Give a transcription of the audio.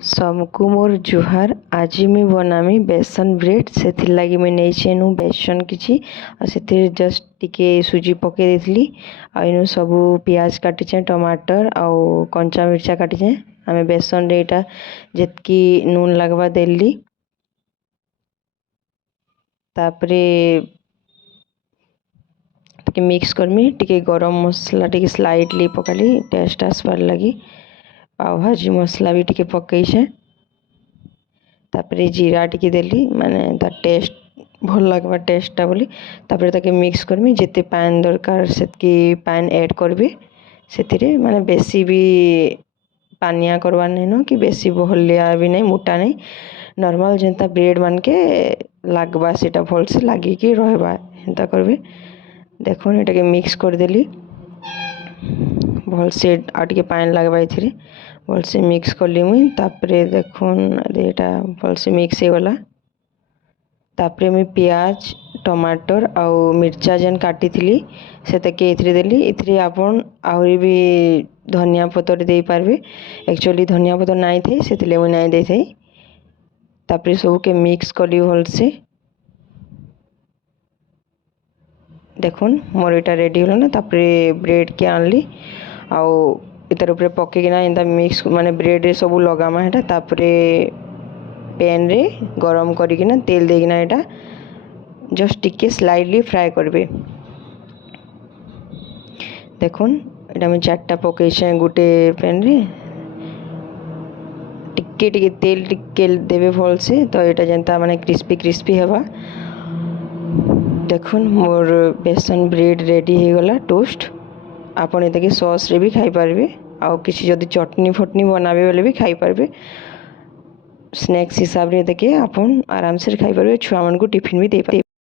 सबको मोर जुहार। आज मैं बनामी बेसन ब्रेड। से लगी मैं नहीं नु बेसन किसी से जस्ट टिके सुजी पके देती आउ सबू पियाज काटिचे टमाटर आउ कंचा मिर्चा काटिचे आम बेसन रेटा जितकी नून लगवा देली तापरे टिके मिक्स करमी टिके गरम मसला टिके स्लाइटली पकाली टेस्ट आसबार लगी पाव भाजी मसला भी टिके पकईछे तापरे जीरा टिके देली माने ता टेस्ट भल लगवा टेस्टा बोली तापरे ताके मिक्स करमी जिते पान दरकार सेतकी पान ऐड करबे सेतिरे माने बेसी भी पानिया करवार नहीं न कि बेसी बहलिया भी नहीं मोटा नहीं नॉर्मल जेंता ब्रेड मान के लगवा सेटा भल से लगी कि रहबा एंता करबे। देखुन एटाके मिक्स कर देली भल से आटे पानी लगवा भल से मिक्स करली मुई तापरे देखुन एटा भल से मिक्स हो गला तापरे मुई प्याज टमाटर आउ मिर्चा जेन काटी थी से तके इथरे देली इथरे आपन आहुरी भी धनिया पतर दे पारबे एक्चुअली धनिया पतर नाई थे से मुई नाई दे थे तापरे सब के मिक्स कली भल से देखुन मोर एटा रेडी होला ना तापरे ब्रेड के आनली आउ इतर ऊपर पकेकिना एंता मिक्स माने ब्रेड रे सब लगामा हेटा तापरे पैन रे गरम करिकिना तेल देकिना एटा जस्ट टिके स्लाइटली फ्राई करबे। देखुन एटा मैं चारटा पकेछे गुटे पैन रे टिके टिके तेल टिके देबे भल से तो एटा जेंता माने क्रिस्पी क्रिस्पी हेबा। देखुन मोर बेसन ब्रेड रेडी हो गला टोस्ट आपन एते सॉस रे भी खाई पारबे आउ किसी जदि चटनी फटनी बनाबे बोले भी खाई पारबे स्नैक्स हिसाब रे देके आपन आराम से खाई पारबे छुआ मन को टिफिन भी दे पारबे।